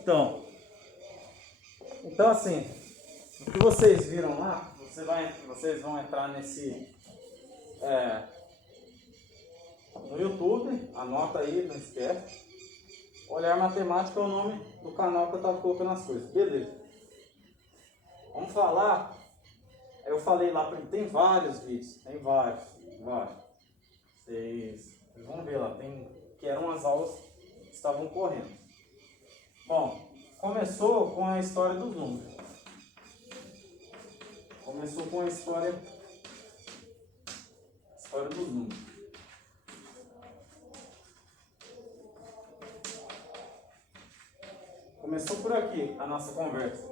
Então assim, o que vocês viram lá, vocês vão entrar no YouTube, anota aí, não esquece. Olhar Matemática é o nome do canal que eu estava colocando as coisas, beleza. Vamos falar, eu falei lá, tem vários vídeos, tem vários. Vocês vão ver lá, que eram as aulas que estavam correndo. Bom, começou com a história dos números. Começou com a história dos números. Começou por aqui a nossa conversa.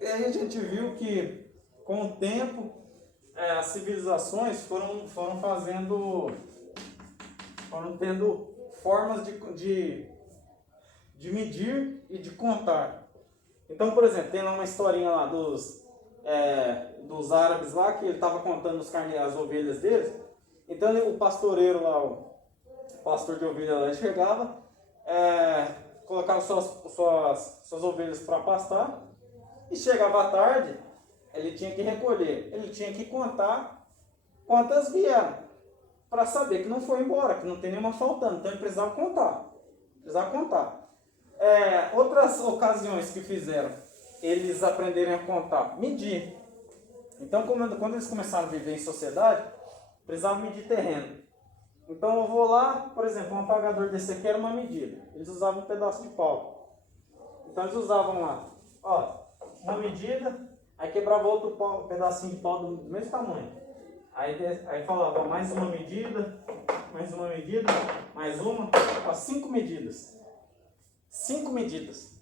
E aí a gente viu que, com o tempo, as civilizações foram tendo formas de medir e de contar. Então, por exemplo, tem lá uma historinha lá dos árabes lá, que ele estava contando as ovelhas deles. Então o pastoreiro lá, o pastor de ovelha lá, chegava, colocava suas ovelhas para pastar, e chegava à tarde, ele tinha que recolher, ele tinha que contar quantas vieram, para saber que não foi embora, que não tem nenhuma faltando. Então ele precisava contar. Outras ocasiões que fizeram eles aprenderem a contar, medir. Então, quando eles começaram a viver em sociedade, precisavam medir terreno. Então eu vou lá, por exemplo, um apagador desse aqui era uma medida. Eles usavam um pedaço de pau. Então eles usavam lá, uma medida, aí quebrava outro pedacinho de pau do mesmo tamanho. Aí falava mais uma medida, mais uma, 5 medidas. 5 medidas.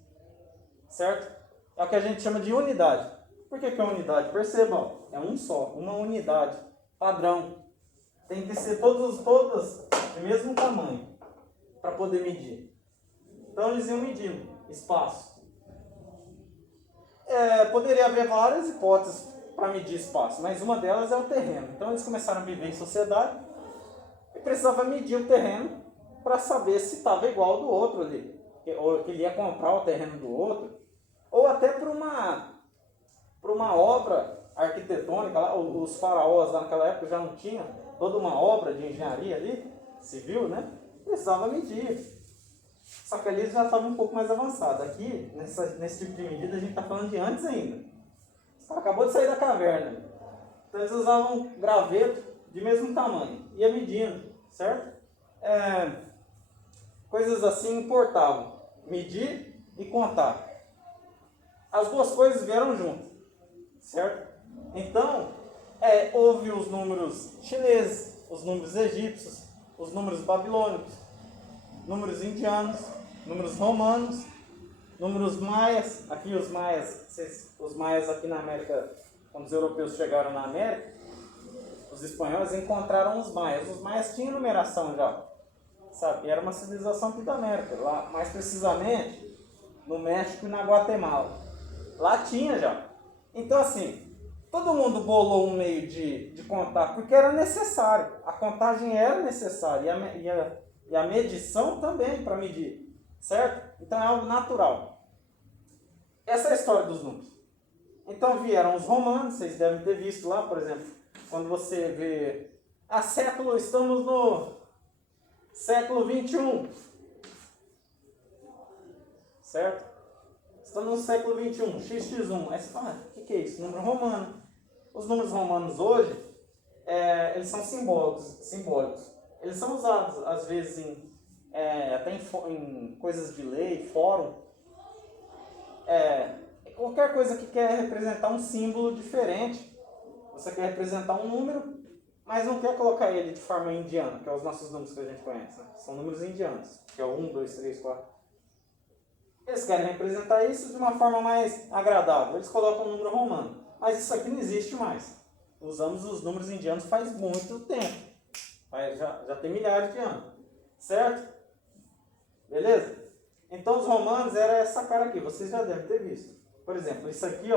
Certo? É o que a gente chama de unidade. Por que é unidade? Percebam, é um só, uma unidade, padrão. Tem que ser todas do mesmo tamanho para poder medir. Então eles iam medindo espaço. Poderia haver várias hipóteses para medir espaço, mas uma delas é o terreno. Então eles começaram a viver em sociedade e precisava medir o terreno para saber se estava igual ao do outro ali, ou que ele ia comprar o terreno do outro, ou até para uma obra arquitetônica. Lá, os faraós lá naquela época já não tinham toda uma obra de engenharia ali, civil, né? Precisava medir. Só que ali já estava um pouco mais avançado. Aqui, nesse tipo de medida, a gente está falando de antes ainda. Acabou de sair da caverna. Então eles usavam graveto de mesmo tamanho. Ia medindo, certo? Coisas assim importavam. Medir e contar. As duas coisas vieram junto, certo? Então, houve os números chineses, os números egípcios, os números babilônicos, números indianos, números romanos, números maias. Aqui os maias aqui na América, quando os europeus chegaram na América, os espanhóis encontraram os maias. Os maias tinham numeração já, sabe? E era uma civilização aqui da América, lá mais precisamente no México e na Guatemala. Lá tinha já. Então assim, todo mundo bolou um meio de contar, porque era necessário. A contagem era necessária e a medição também para medir, certo? Então é algo natural. Essa é a história dos números. Então vieram os romanos, vocês devem ter visto lá, por exemplo, quando você vê estamos no século 21, certo? Estamos no século 21, XX1. Aí você fala, o que é isso? Número romano. Os números romanos hoje, eles são simbólicos. Eles são usados, às vezes, até em coisas de lei, fórum. Qualquer coisa que quer representar um símbolo diferente. Você quer representar um número, mas não quer colocar ele de forma indiana, que é os nossos números que a gente conhece. Né? São números indianos, que é o 1, 2, 3, 4. Eles querem representar isso de uma forma mais agradável. Eles colocam um número romano. Mas isso aqui não existe mais. Usamos os números indianos faz muito tempo. Já tem milhares de anos. Certo? Beleza? Então os romanos era essa cara aqui. Vocês já devem ter visto. Por exemplo, isso aqui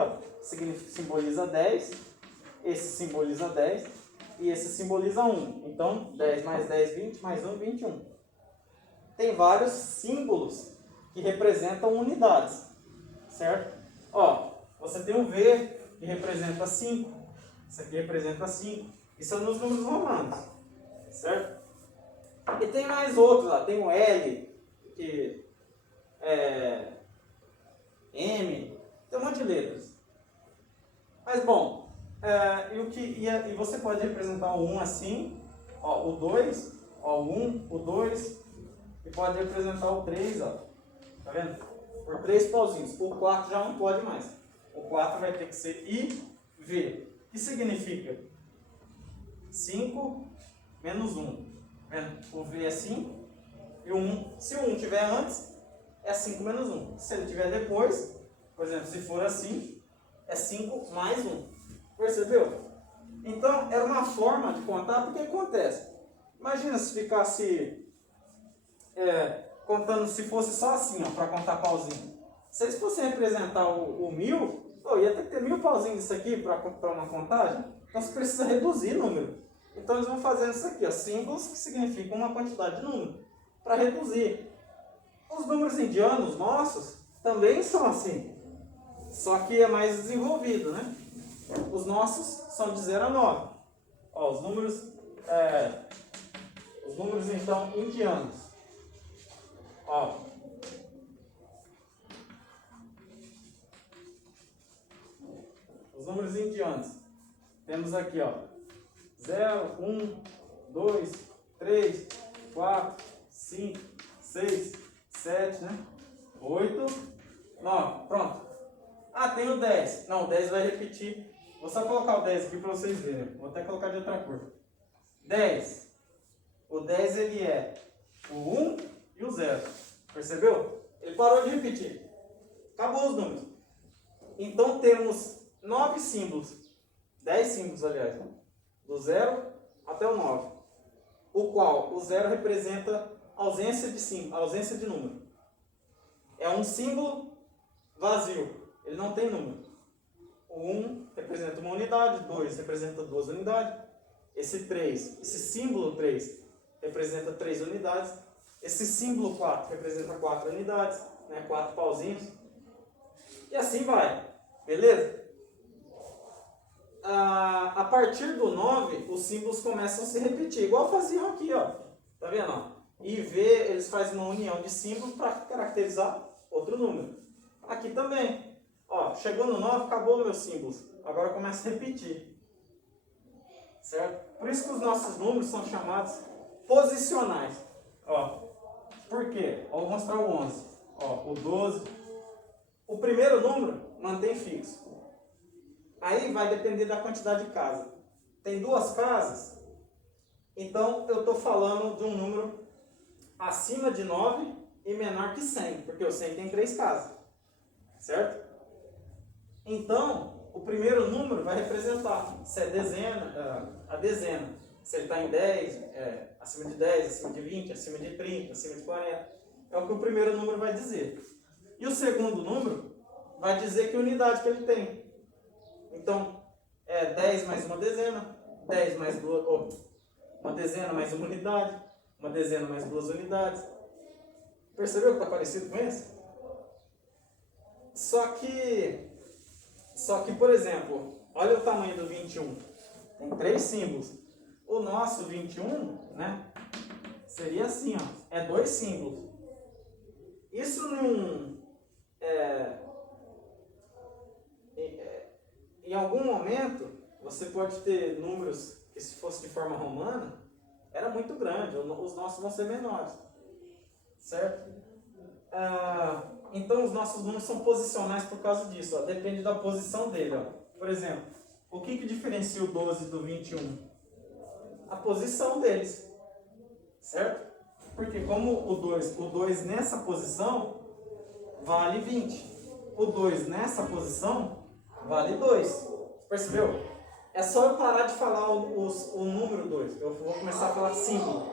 simboliza 10. Esse simboliza 10. E esse simboliza 1. Então 10 mais 10, 20. Mais 1, 21. Tem vários símbolos que representam unidades, certo? Ó, você tem um V que representa 5, isso aqui representa 5, isso é nos números romanos, certo? E tem mais outros lá, tem o L, que é M, tem um monte de letras. Mas bom, e você pode representar o 1 assim, ó, o 2, ó, o 1, o 2, e pode representar o 3, ó, tá vendo? Por 3 pauzinhos. O 4 já não pode mais. O 4 vai ter que ser IV. O que significa? 5 menos 1. Tá vendo? O V é 5 e o 1. Se o 1 tiver antes, é 5 menos 1. Se ele tiver depois, por exemplo, se for assim, é 5 mais 1. Percebeu? Então, era uma forma de contar, porque acontece. Imagina se ficasse contando, se fosse só assim, para contar pauzinho. Se eles fossem representar o 1000, ia ter que ter 1000 pauzinhos disso aqui para uma contagem. Então, você precisa reduzir o número. Então, eles vão fazendo isso aqui, ó, símbolos que significam uma quantidade de número, para reduzir. Os números indianos nossos também são assim, só que é mais desenvolvido, né? Os nossos são de 0 a 9. Ó, os números então indianos. Ó, os números indianos. Temos aqui, ó, 0, 1, 2, 3, 4, 5, 6, 7, né? 8, 9. Pronto. Ah, tem o 10. Não, o 10 vai repetir. Vou só colocar o 10 aqui para vocês verem. Vou até colocar de outra cor. 10. O 10 ele é o 1 e o 0. Percebeu? Ele parou de repetir. Acabou os números. Então temos 9 símbolos. 10 símbolos, aliás. Do 0 até o 9. O qual o 0 representa ausência de símbolo, ausência de número. É um símbolo vazio. Ele não tem número. O 1 representa uma unidade, 2 representa 2 unidades. Esse 3, esse símbolo 3 representa 3 unidades. Esse símbolo 4 representa 4 unidades, né? 4 pauzinhos. E assim vai. Beleza? A partir do 9, os símbolos começam a se repetir, igual faziam aqui, ó. Tá vendo? Ó? E V, eles fazem uma união de símbolos para caracterizar outro número. Aqui também. Ó, chegou no 9, acabou meus símbolos. Agora começa a repetir. Certo? Por isso que os nossos números são chamados posicionais. Ó, por quê? Ó, vou mostrar o 11. Ó, o 12. O primeiro número mantém fixo. Aí vai depender da quantidade de casas. Tem 2 casas, então eu estou falando de um número acima de 9 e menor que 100, porque o 100 tem 3 casas. Certo? Então, o primeiro número vai representar se é a dezena. Se ele está em 10, acima de 10, acima de 20, acima de 30, acima de 40. É o que o primeiro número vai dizer. E o segundo número vai dizer que unidade que ele tem. Então, 10 mais uma dezena, 10 mais uma dezena mais uma unidade, uma dezena mais 2 unidades. Percebeu que está parecido com esse? Só que, por exemplo, olha o tamanho do 21. Tem 3 símbolos. O nosso 21, né, seria assim, ó, 2 símbolos. Isso não em algum momento, você pode ter números que, se fosse de forma romana, era muito grande. Os nossos vão ser menores. Certo? Então, os nossos números são posicionais por causa disso. Ó. Depende da posição dele. Ó. Por exemplo, o que diferencia o 12 do 21? A posição deles. Certo? Porque como o 2 nessa posição vale 20. O 2 nessa posição vale 2. Percebeu? É só eu parar de falar o número 2. Eu vou começar a falar símbolo.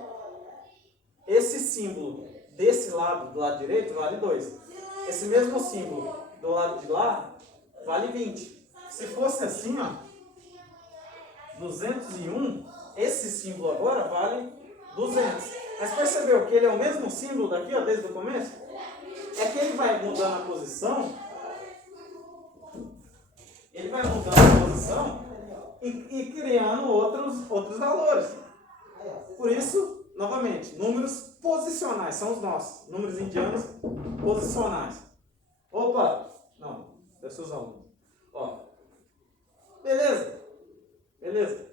Esse símbolo desse lado, do lado direito, vale 2. Esse mesmo símbolo do lado de lá vale 20. Se fosse assim, ó, 201, esse símbolo agora vale 200. Mas percebeu que ele é o mesmo símbolo daqui, ó, desde o começo? é que ele vai mudando a posição, e criando outros valores. Por isso, novamente, números posicionais são os nossos. Números indianos posicionais. Opa! Não, deixa eu usar um. Ó. Beleza? Beleza?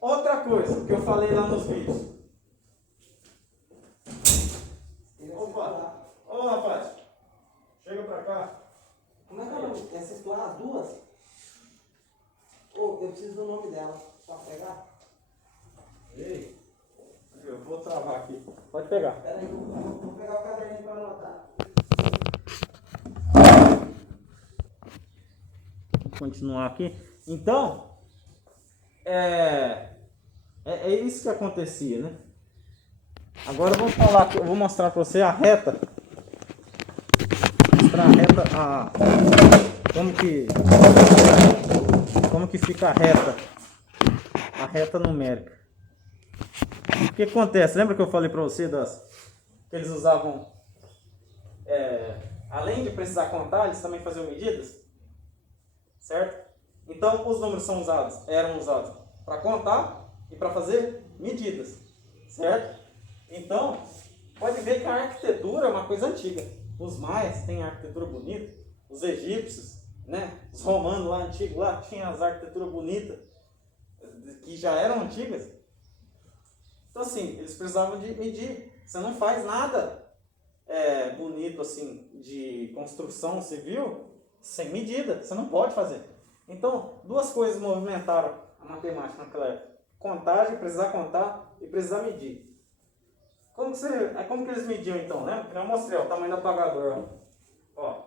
Outra coisa que eu falei lá nos vídeos. Opa! Ô rapaz! Chega pra cá. Como é que é o nome? Quer se explorar as duas? Oh, eu preciso do nome dela. Posso pegar? Ei, eu vou travar aqui. Pode pegar. Pera aí, vou pegar o caderninho para anotar. Vou continuar aqui. Então, é isso que acontecia, né? Agora eu vou mostrar para você a reta. Mostrar a reta, como que fica a reta numérica. O que acontece? Lembra que eu falei para você que eles usavam, além de precisar contar, eles também faziam medidas? Certo? Então, os números eram usados para contar e para fazer medidas. Certo? Então, pode ver que a arquitetura é uma coisa antiga. Os maias têm arquitetura bonita, os egípcios, né? Os romanos lá antigos lá tinham as arquiteturas bonitas, que já eram antigas. Então assim, eles precisavam de medir. Você não faz nada bonito assim de construção civil sem medida. Você não pode fazer. Então, duas coisas movimentaram a matemática naquela época: contagem, precisar contar, e precisar medir. Como que eles mediam então? Lembra que eu mostrei o tamanho do apagador. Ó,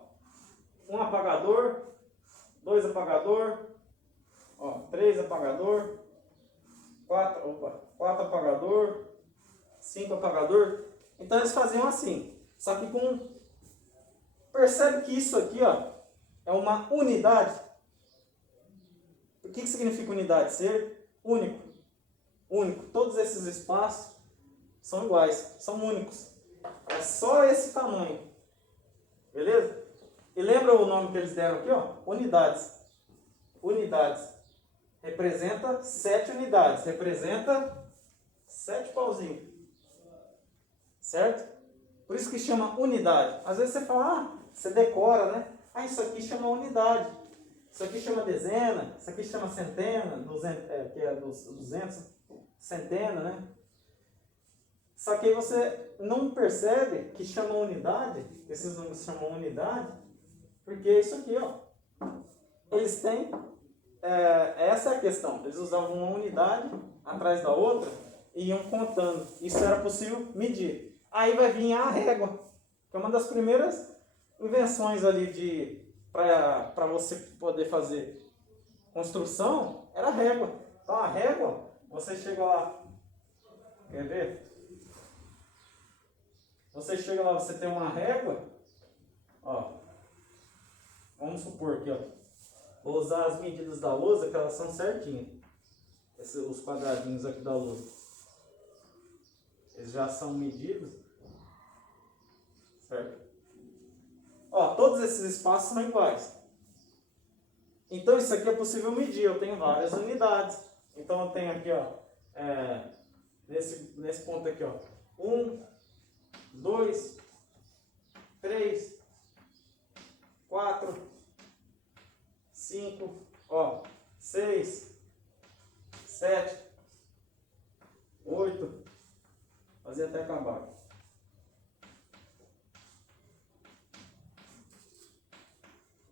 um apagador, 2 apagador, ó, 3 apagador, 4 apagador, 5 apagador. Então eles faziam assim. Só que percebe que isso aqui, ó, é uma unidade. O que significa unidade? Ser único. Único. Todos esses espaços são iguais, são únicos. É só esse tamanho. Beleza? E lembra o nome que eles deram aqui, ó? Unidades. Unidades. Representa 7 unidades. Representa 7 pauzinhos. Certo? Por isso que chama unidade. Às vezes você fala, você decora, né? Isso aqui chama unidade. Isso aqui chama dezena. Isso aqui chama centena. Que é dos 200. Centena, né? Só que aí você não percebe que chama unidade, esses números chamam unidade, porque é isso aqui, ó. Eles têm, essa é a questão, eles usavam uma unidade atrás da outra e iam contando. Isso era possível medir. Aí vai vir a régua, que é uma das primeiras invenções ali para você poder fazer construção, era a régua. Então a régua, você chega lá, quer ver? Você chega lá, você tem uma régua, ó, vamos supor aqui, ó, vou usar as medidas da lousa, que elas são certinhas, os quadradinhos aqui da lousa, eles já são medidos, certo? Ó, todos esses espaços são iguais, então isso aqui é possível medir, eu tenho várias unidades, então eu tenho aqui, ó, nesse ponto aqui, ó, 1, 2, 3, 4, 5, ó, 6, 7, 8, fazer até acabar.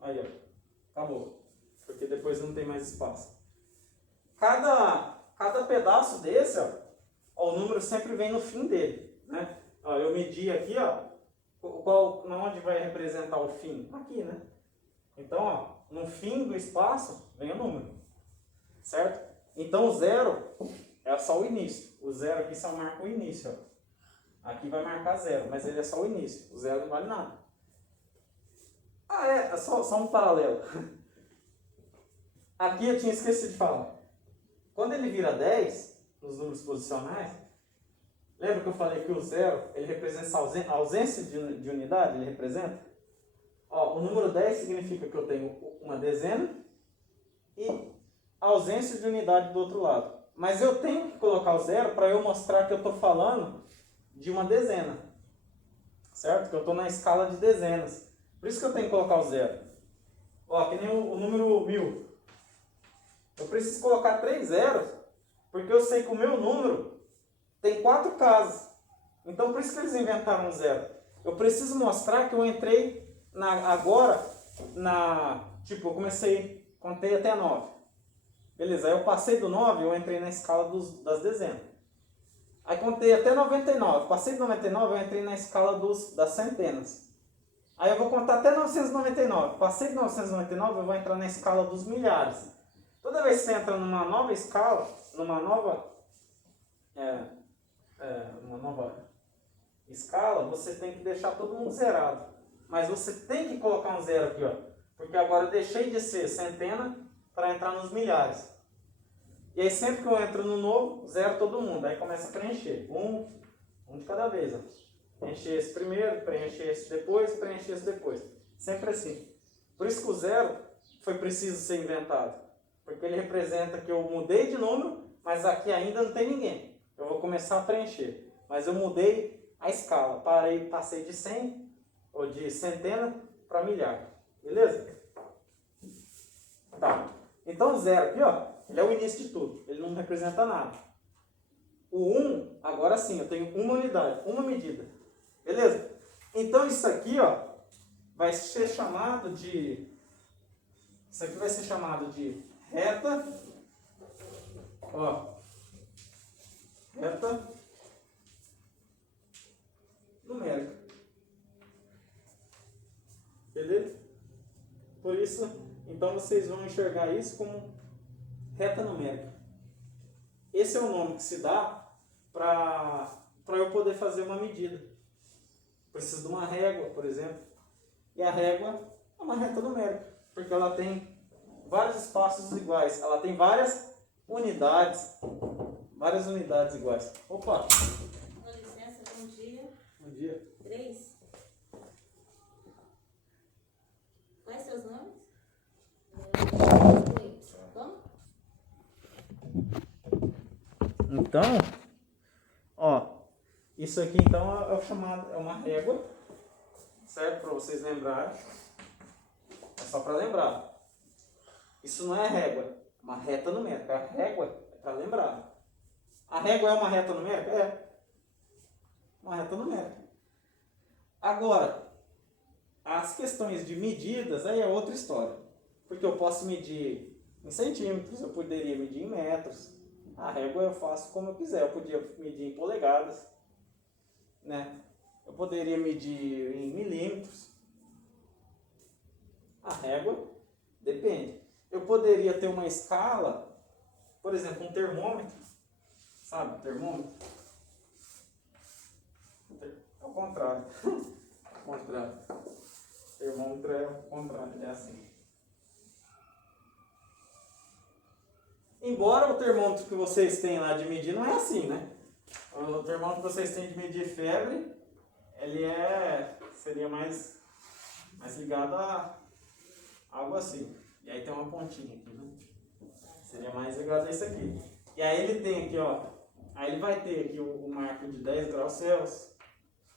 Aí, ó, acabou, porque depois não tem mais espaço. Cada pedaço desse, ó, o número sempre vem no fim dele, né? Ó, eu medi aqui, ó, onde vai representar o fim? Aqui, né? Então, ó, no fim do espaço vem o número, certo? Então, o zero é só o início. O zero aqui só marca o início, ó. Aqui vai marcar zero, mas ele é só o início. O zero não vale nada. É só um paralelo. Aqui eu tinha esquecido de falar. Quando ele vira 10, nos números posicionais, Lembra que eu falei que o zero, ele representa a ausência de unidade? Ele representa? Ó, o número 10 significa que eu tenho uma dezena e a ausência de unidade do outro lado. Mas eu tenho que colocar o zero para eu mostrar que eu estou falando de uma dezena. Certo? Que eu estou na escala de dezenas. Por isso que eu tenho que colocar o zero. Ó, que nem o número 1000. Eu preciso colocar 3 zeros, porque eu sei que o meu número tem 4 casas. Então, por isso que eles inventaram um zero. Eu preciso mostrar que eu entrei tipo, eu contei até 9. Beleza, aí eu passei do 9, eu entrei na escala das dezenas. Aí contei até 99. Passei de 99, eu entrei na escala das centenas. Aí eu vou contar até 999. Passei de 999, eu vou entrar na escala dos milhares. Toda vez que você entra numa nova escala, numa nova escala, você tem que deixar todo mundo zerado. Mas você tem que colocar um zero aqui, ó. Porque agora eu deixei de ser centena para entrar nos milhares. E aí sempre que eu entro no novo, zero todo mundo. Aí começa a preencher. Um de cada vez, ó. Preencher esse primeiro, preencher esse depois, preencher esse depois. Sempre assim. Por isso que o zero foi preciso ser inventado. Porque ele representa que eu mudei de número, mas aqui ainda não tem ninguém. Eu vou começar a preencher. Mas eu mudei a escala. Passei de 100, ou de centena, para milhar. Beleza? Tá. Então o zero aqui, ó, ele é o início de tudo. Ele não representa nada. O 1, agora sim, eu tenho uma unidade, uma medida. Beleza? Então isso aqui, ó, vai ser chamado de... Isso aqui vai ser chamado de reta, ó, reta numérica. Beleza? Por isso, então vocês vão enxergar isso como reta numérica. Esse é o nome que se dá para eu poder fazer uma medida. Preciso de uma régua, por exemplo. E a régua é uma reta numérica, porque ela tem vários espaços iguais. Ela tem várias unidades iguais. Opa! Com licença, bom dia. Bom dia. 3. Quais seus nomes? Como? Então, ó, isso aqui então é uma régua, certo? Para vocês lembrarem. É só para lembrar. Isso não é régua, é uma reta numérica. A régua é para lembrar. A régua é uma reta numérica? É. Uma reta numérica. Agora, as questões de medidas, aí é outra história. Porque eu posso medir em centímetros, eu poderia medir em metros. A régua eu faço como eu quiser. Eu podia medir em polegadas, né? Eu poderia medir em milímetros. A régua depende. Eu poderia ter uma escala, por exemplo, um termômetro. Sabe, termômetro? É o contrário. O contrário. Termômetro é o contrário, é assim. Embora o termômetro que vocês têm lá de medir não é assim, né? O termômetro que vocês têm de medir febre, ele seria mais ligado a algo assim. E aí tem uma pontinha aqui, né? Seria mais ligado a isso aqui. E aí ele tem aqui, ó. Aí ele vai ter aqui o marco de 10 graus Celsius,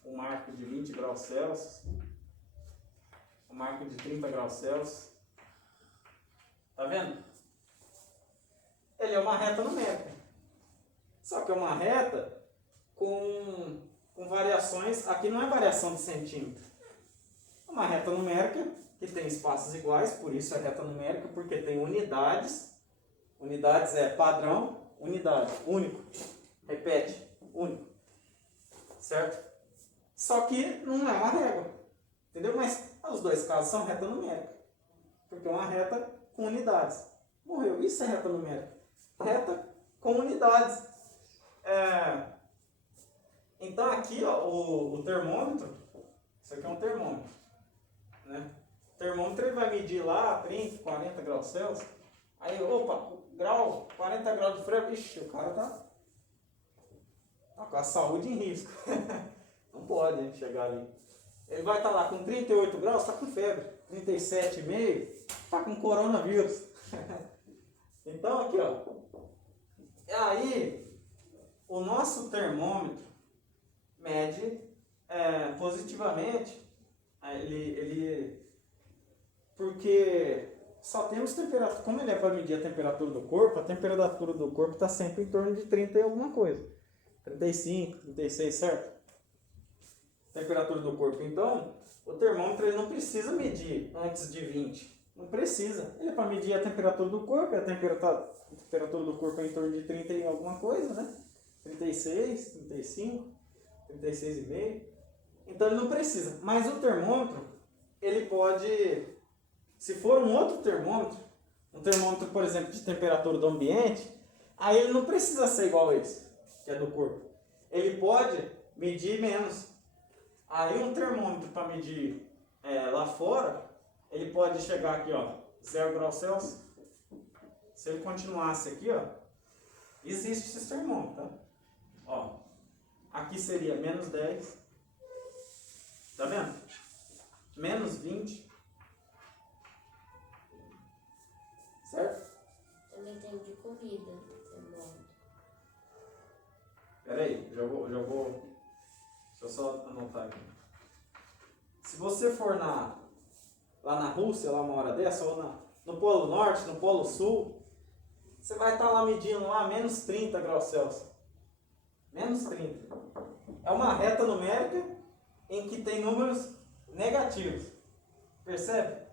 o marco de 20 graus Celsius, o marco de 30 graus Celsius. Tá vendo? Ele é uma reta numérica. Só que é uma reta com variações. Aqui não é variação de centímetro. É uma reta numérica que tem espaços iguais, por isso é reta numérica, porque tem unidades. Unidades é padrão, unidade, único. Repete, único. Certo? Só que não é uma régua. Entendeu? Mas os dois casos são reta numérica. Porque é uma reta com unidades. Morreu. Isso é reta numérica. Reta com unidades. Então aqui, ó, o termômetro, isso aqui é um termômetro, né? O termômetro ele vai medir lá 30, 40 graus Celsius. Aí, opa, 40 graus de freio, ixi, o cara Tá com a saúde em risco. Não pode, hein, chegar ali. Ele vai estar lá com 38 graus, está com febre. 37,5, está com coronavírus. Então, aqui, ó. Aí, o nosso termômetro mede positivamente, porque só temos temperatura, como ele é para medir a temperatura do corpo, a temperatura do corpo está sempre em torno de 30 e alguma coisa. 35, 36, certo? Temperatura do corpo. Então, o termômetro ele não precisa medir antes de 20. Não precisa. Ele é para medir a temperatura do corpo, a temperatura do corpo é em torno de 30 e alguma coisa, né? 36, 35, 36,5. Então ele não precisa. Mas o termômetro, ele pode, se for um outro termômetro, um termômetro, por exemplo, de temperatura do ambiente, aí ele não precisa ser igual a esse, que é do corpo. Ele pode medir menos. Aí um termômetro para medir lá fora, ele pode chegar aqui, ó, 0 graus Celsius. Se ele continuasse aqui, ó, existe esse termômetro, tá? Ó, aqui seria menos 10. Tá vendo? Menos 20. Certo? Também tem de comida. Termômetro. Pera aí, já vou. Deixa eu só anotar aqui. Se você for lá na Rússia, lá uma hora dessa, ou no Polo Norte, no Polo Sul, você vai estar lá medindo lá menos 30 graus Celsius. Menos 30. É uma reta numérica em que tem números negativos. Percebe?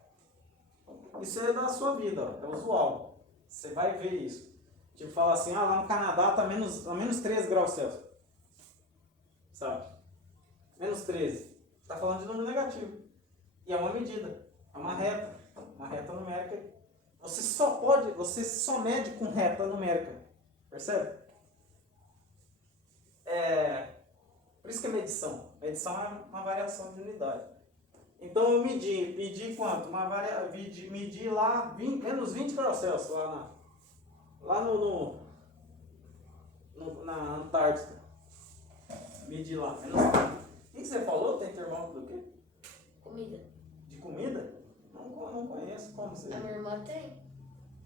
Isso é da sua vida, ó, é usual. Você vai ver isso. Tipo, fala assim, lá no Canadá está menos 13 graus Celsius. Sabe? Menos 13. Está falando de número negativo. E é uma medida. É uma reta. Uma reta numérica. Você só mede com reta numérica. Percebe? Por isso que é medição. Medição é uma variação de unidade. Então eu medi quanto? Medi lá menos 20 graus Celsius lá na Antártica. Medi lá, menos 30. O que você falou? Tem termômetro do quê? Comida. De comida? Não conheço. Como você... A minha irmã tem.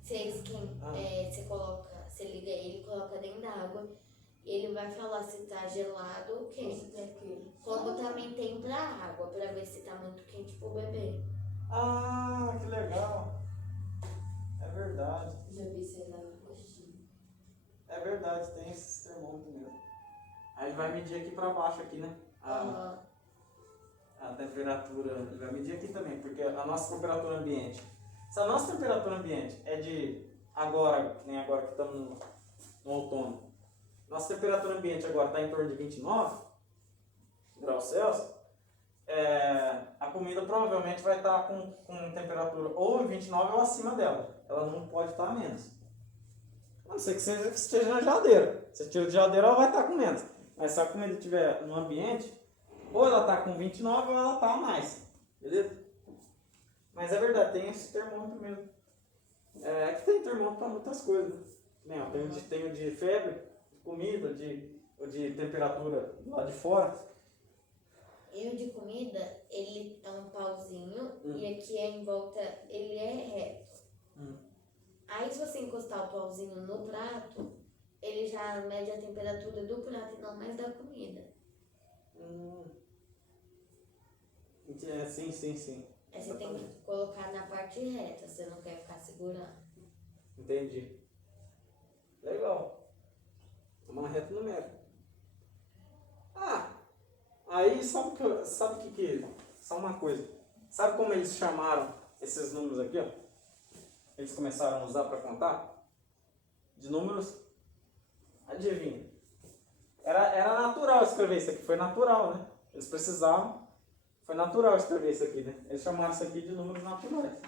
Você coloca, você liga ele, coloca dentro da água. E ele vai falar se tá gelado ou quente. Como também tem pra água, pra ver se tá muito quente pro bebê. Ah, que legal. É verdade. Já vi isso aí lá no postinho. É verdade, tem esses termômetros mesmo. Aí ele vai medir aqui pra baixo, aqui, né? A temperatura, ele vai medir aqui também, porque a nossa temperatura ambiente. Se a nossa temperatura ambiente é de agora, nem agora que estamos no outono, nossa temperatura ambiente agora está em torno de 29 graus Celsius, a comida provavelmente vai estar com temperatura ou em 29 ou acima dela. Ela não pode estar a menos. A não ser que esteja na geladeira. Se tira de geladeira, ela vai estar com menos. Mas se a comida estiver no ambiente, ou ela está com 29 ou ela está a mais. Beleza? Mas é verdade, tem esse termômetro mesmo. Que tem termômetro para muitas coisas. Né? Tem o de febre, de comida, o de temperatura lá de fora. E o de comida, ele é um pauzinho e aqui em volta ele é reto. Aí se você encostar o pauzinho no prato, ele já mede a temperatura do prato e não mais da comida. Sim. Aí você tem que colocar na parte reta, você não quer ficar segurando. Entendi. Legal. Uma reta numérica. Aí sabe que só uma coisa. Sabe como eles chamaram esses números aqui, ó? Eles começaram a usar para contar? De números. Adivinha. Era natural escrever isso aqui, foi natural, né? Eles precisavam. Foi natural escrever isso aqui, né? Eles chamaram isso aqui de números naturais.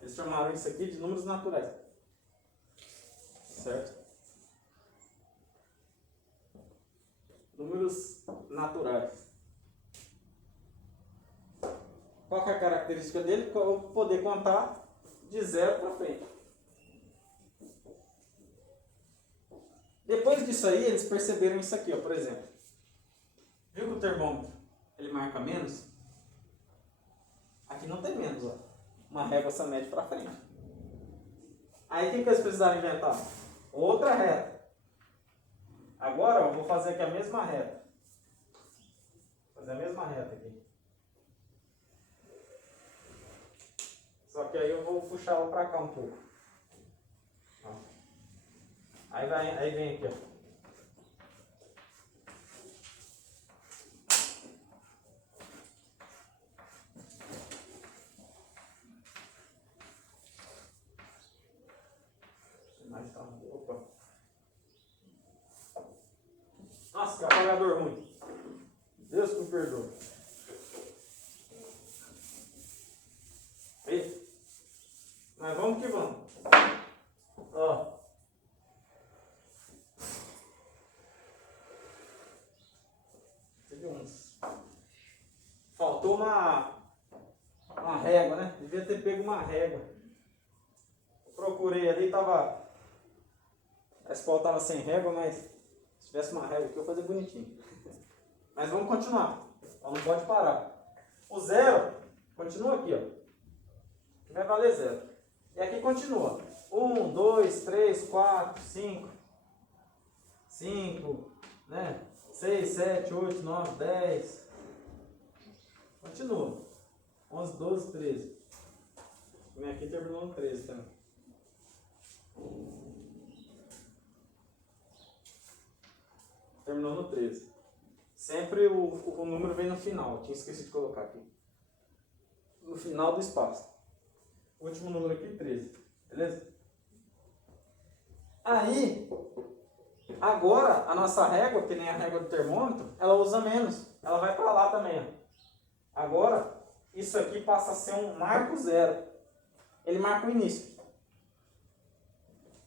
Eles chamaram isso aqui de números naturais. Certo? Números naturais. Qual que é a característica dele? Poder contar de 0 para frente. Depois disso aí, eles perceberam isso aqui, ó, por exemplo. Viu que o termômetro ele marca menos? Aqui não tem menos, ó. Uma régua só mede para frente. Aí o que eles precisaram inventar? Outra reta. Agora, ó, eu vou fazer aqui a mesma reta. Vou fazer a mesma reta aqui. Só que aí eu vou puxar ela para cá um pouco. Ó. Aí vem aqui, ó. Opa. Nossa, que apagador ruim. Deus que me perdoe. Aí. Mas vamos que vamos. Ó. Faltou uma régua, né? Devia ter pego uma régua. Eu procurei ali, tava. A escola estava sem régua, mas se tivesse uma régua aqui eu ia fazer bonitinho. Mas vamos continuar. Então não pode parar. O 0 continua aqui, ó. Vai valer 0. E aqui continua. 1, 2, 3, 4, 5. 5, né? 6, 7, 8, 9, 10. Continua. 11, 12, 13. Vem aqui terminou no 13 também. Terminou no 13. Sempre o número vem no final. Eu tinha esquecido de colocar aqui. No final do espaço. O último número aqui, 13. Beleza? Aí, agora, a nossa régua, que nem a régua do termômetro, ela usa menos. Ela vai para lá também, ó. Agora, isso aqui passa a ser um marco 0. Ele marca o início.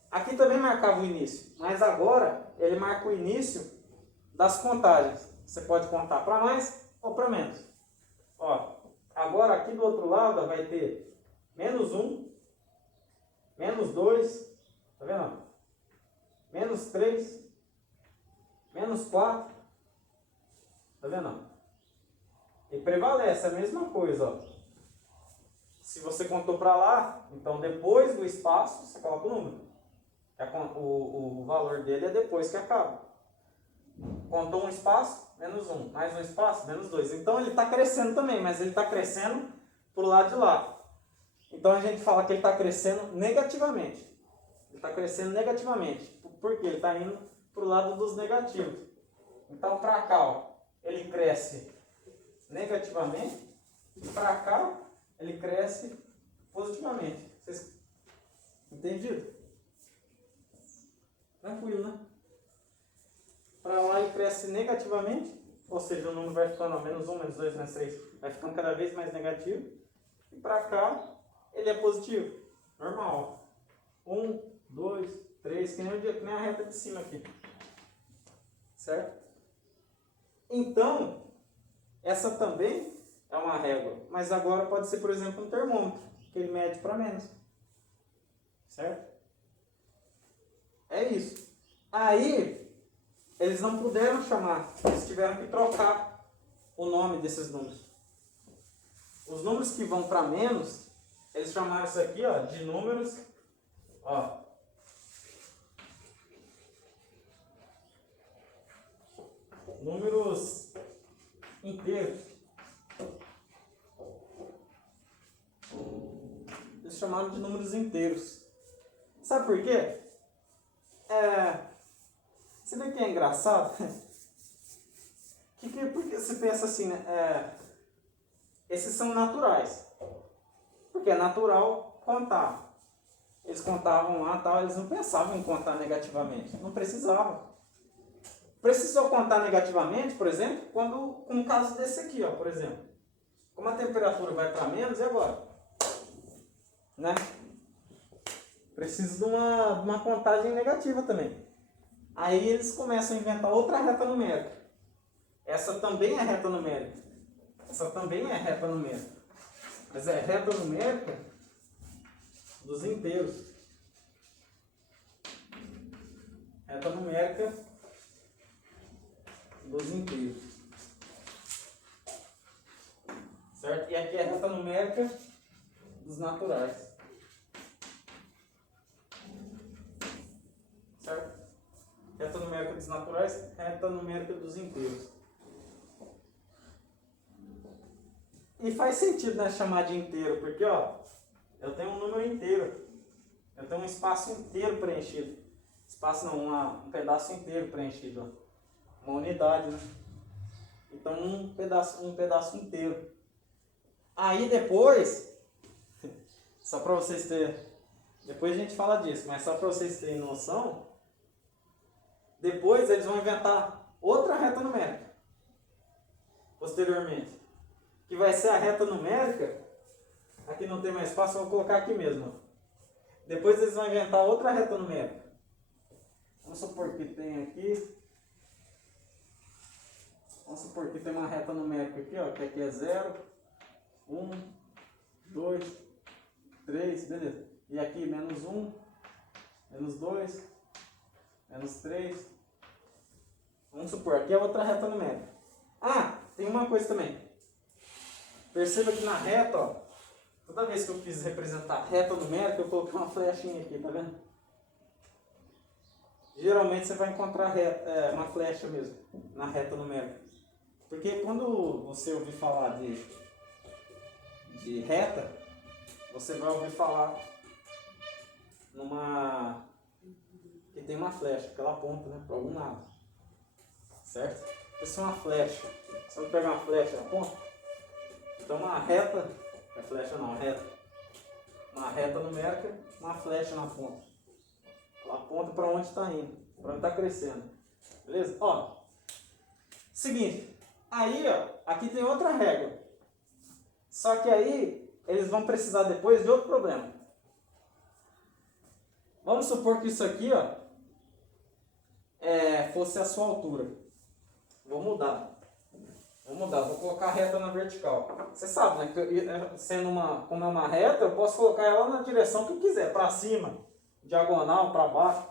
Aqui também marcava o início. Mas agora, ele marca o início das contagens. Você pode contar para mais ou para menos. Ó, agora aqui do outro lado vai ter menos 1, menos 2, tá vendo? Menos 3, menos 4, tá vendo? E prevalece a mesma coisa, ó. Se você contou para lá, então depois do espaço, você coloca o número. O valor dele é depois que acaba. Contou um espaço, menos 1. Mais um espaço, menos 2. Então ele está crescendo também, mas ele está crescendo para o lado de lá. Então a gente fala que ele está crescendo negativamente. Ele está crescendo negativamente. Por quê? Ele está indo para o lado dos negativos. Então para cá, ó, ele cresce negativamente. E para cá, ele cresce positivamente. Vocês entenderam? Tranquilo, né? Para lá ele cresce negativamente, ou seja, o número vai ficando menos 1, menos 2, menos 3, vai ficando cada vez mais negativo. E para cá, ele é positivo, normal. 1, 2, 3, que nem a reta de cima aqui. Certo? Então, essa também é uma régua, mas agora pode ser, por exemplo, um termômetro, que ele mede para menos. Certo? É isso. Aí, eles não puderam chamar, eles tiveram que trocar o nome desses números. Os números que vão para menos, eles chamaram isso aqui, ó, de números, ó, números inteiros. Eles chamaram de números inteiros. Sabe por quê? Você vê que é engraçado? Porque você pensa assim, né? Esses são naturais. Porque é natural contar. Eles contavam lá, tal, eles não pensavam em contar negativamente. Não precisavam. Precisou contar negativamente, por exemplo, quando um caso desse aqui, ó, por exemplo. Como a temperatura vai para menos, e agora? Né? Precisa de uma contagem negativa também. Aí eles começam a inventar outra reta numérica. Essa também é reta numérica. Essa também é reta numérica. Mas é reta numérica dos inteiros. Reta numérica dos inteiros. Certo? E aqui é a reta numérica dos naturais. Certo? Reta numérica dos naturais, reta numérica dos inteiros. E faz sentido, né, chamar de inteiro, porque ó, eu tenho um número inteiro. Eu tenho um espaço inteiro preenchido. Espaço não, um pedaço inteiro preenchido. Ó. Uma unidade, né? Então um pedaço inteiro. Aí depois, só para vocês terem, depois a gente fala disso, mas só para vocês terem noção, depois eles vão inventar outra reta numérica, posteriormente, que vai ser a reta numérica, aqui não tem mais espaço, eu vou colocar aqui mesmo. Depois eles vão inventar outra reta numérica. Vamos supor que tem aqui, vamos supor que tem uma reta numérica aqui, ó, que aqui é 0, 1, 2, 3, beleza. E aqui menos 1, menos 2, menos 3. Vamos supor, aqui é outra reta numérica. Ah, tem uma coisa também. Perceba que na reta, ó, toda vez que eu quis representar reta numérica, eu coloquei uma flechinha aqui, tá vendo? Geralmente você vai encontrar uma flecha mesmo, na reta numérica. Porque quando você ouvir falar de reta, você vai ouvir falar que tem uma flecha, que ela aponta, né, para algum lado. Certo? Isso é uma flecha. Se eu pegar uma flecha na ponta, então uma reta, é flecha não, reta. Uma reta numérica, uma flecha na ponta. Ela aponta para onde está indo, para onde está crescendo. Beleza? Ó, seguinte, aí ó, aqui tem outra régua. Só que aí eles vão precisar depois de outro problema. Vamos supor que isso aqui ó, fosse a sua altura. Vou mudar, vou colocar a reta na vertical. Você sabe, né? Que como é uma reta, eu posso colocar ela na direção que eu quiser, para cima, diagonal, para baixo,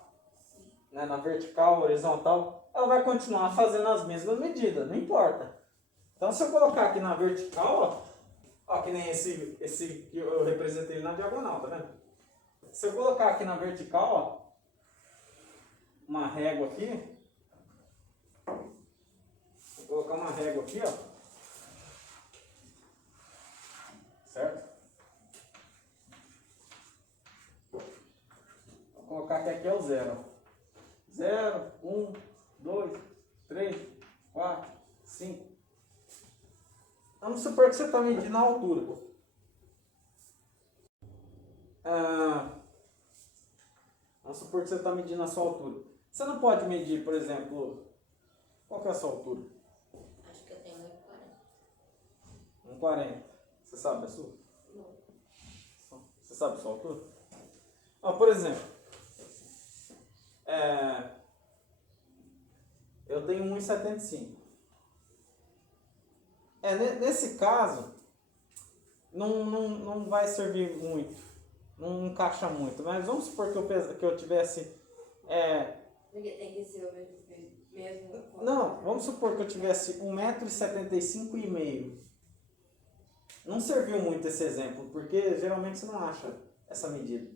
né? Na vertical, horizontal. Ela vai continuar fazendo as mesmas medidas, não importa. Então se eu colocar aqui na vertical, ó, que nem esse que eu representei na diagonal, tá vendo? Se eu colocar aqui na vertical, ó, uma régua aqui, vou colocar uma régua aqui, ó, certo? Vou colocar que aqui é o 0. 0, 1, 2, 3, 4, 5. Vamos supor que você está medindo a altura. Vamos supor que você está medindo a sua altura. Você não pode medir, por exemplo, qual que é a sua altura? Acho que eu tenho 1,40. 1,40. Você sabe a sua? Não. Você sabe a sua altura? Ó, por exemplo, eu tenho 1,75. Nesse caso, não vai servir muito, não encaixa muito, mas vamos supor que eu tivesse... Porque tem que ser o mesmo. Não, vamos supor que eu tivesse 1,75 m e meio. Não serviu muito esse exemplo, porque geralmente você não acha essa medida.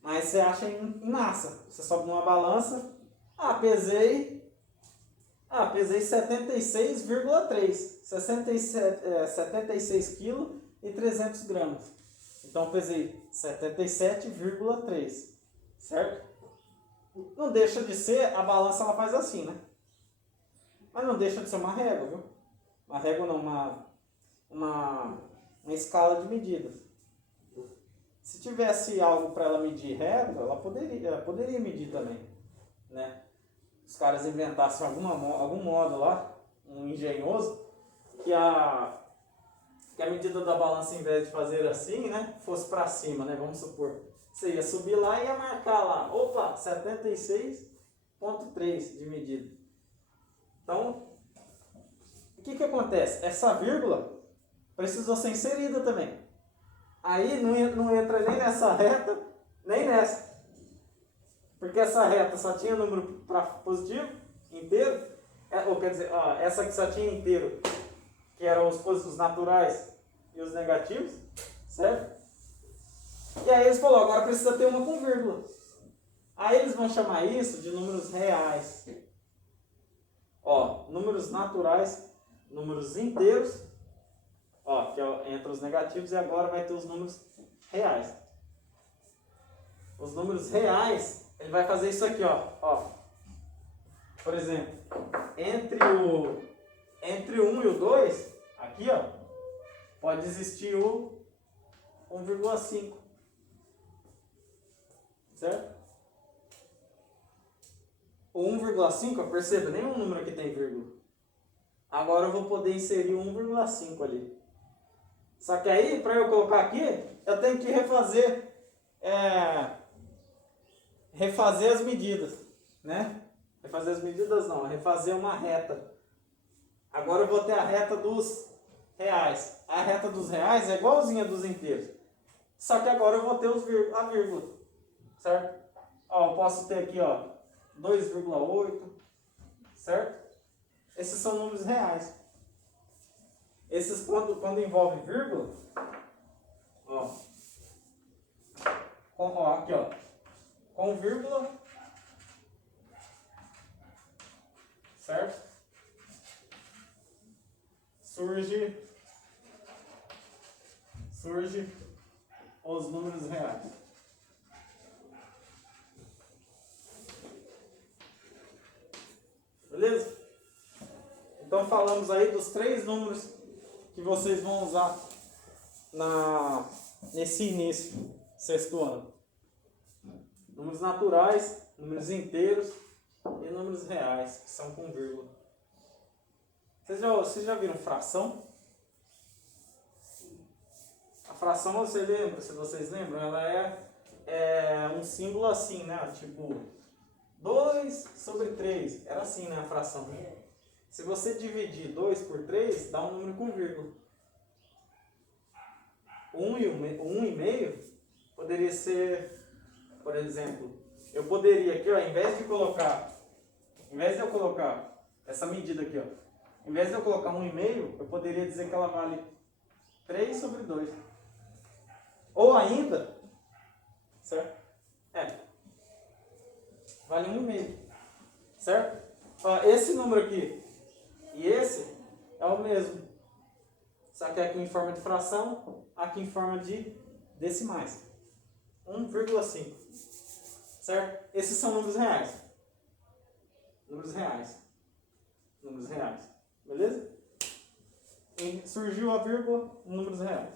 Mas você acha em massa. Você sobe numa balança, pesei 76,3. 76 kg e 300 gramas. Então eu pesei 77,3. Certo? Não deixa de ser, a balança ela faz assim, né? Mas não deixa de ser uma régua, viu? Uma régua não, uma escala de medidas. Se tivesse algo para ela medir reto, ela poderia medir também, né? Os caras inventassem algum modo lá, um engenhoso, que a medida da balança, em vez de fazer assim, né, fosse para cima, né? Vamos supor. Você ia subir lá e ia marcar lá, 76,3 de medida. Então, o que acontece? Essa vírgula precisou ser inserida também. Aí não entra nem nessa reta, nem nessa. Porque essa reta só tinha número positivo, inteiro. Ou quer dizer, ó, essa aqui só tinha inteiro, que eram os naturais e os negativos, certo? E aí eles falaram, agora precisa ter uma com vírgula. Aí eles vão chamar isso de números reais. Ó, números naturais, números inteiros, ó, que é entre os negativos, e agora vai ter os números reais. Os números reais, ele vai fazer isso aqui, ó. Por exemplo, entre o 1 e o 2, aqui, ó, pode existir o 1,5. Certo? O 1,5, perceba, nenhum número aqui tem vírgula. Agora eu vou poder inserir o 1,5 ali. Só que aí, para eu colocar aqui, eu tenho que refazer as medidas, né? Refazer as medidas não, refazer uma reta. Agora eu vou ter a reta dos reais. A reta dos reais é igualzinha dos inteiros. Só que agora eu vou ter a vírgula. Certo? Ó, eu posso ter aqui, ó, 2,8. Certo? Esses são números reais. Esses quando envolve vírgula, ó, aqui, ó, com vírgula, certo? Surge os números reais. Beleza? Então falamos aí dos 3 números que vocês vão usar nesse início, sexto ano. Números naturais, números inteiros e números reais, que são com vírgula. Vocês já viram fração? A fração, você lembra, se vocês lembram, ela é um símbolo assim, né? Tipo 2/3. Era assim, né, a fração. Se você dividir 2 por 3, dá um número com vírgula. 1,5 poderia ser, por exemplo, eu poderia aqui, ó, em vez de eu colocar essa medida aqui, ó, em vez de eu colocar 1,5, eu poderia dizer que ela vale 3/2. Ou ainda, certo? Vale 1,5, certo? Ó, esse número aqui e esse é o mesmo. Só que aqui em forma de fração, aqui em forma de decimais. 1,5. Certo? Esses são números reais. Números reais. Números reais. Beleza? E surgiu a vírgula, números reais.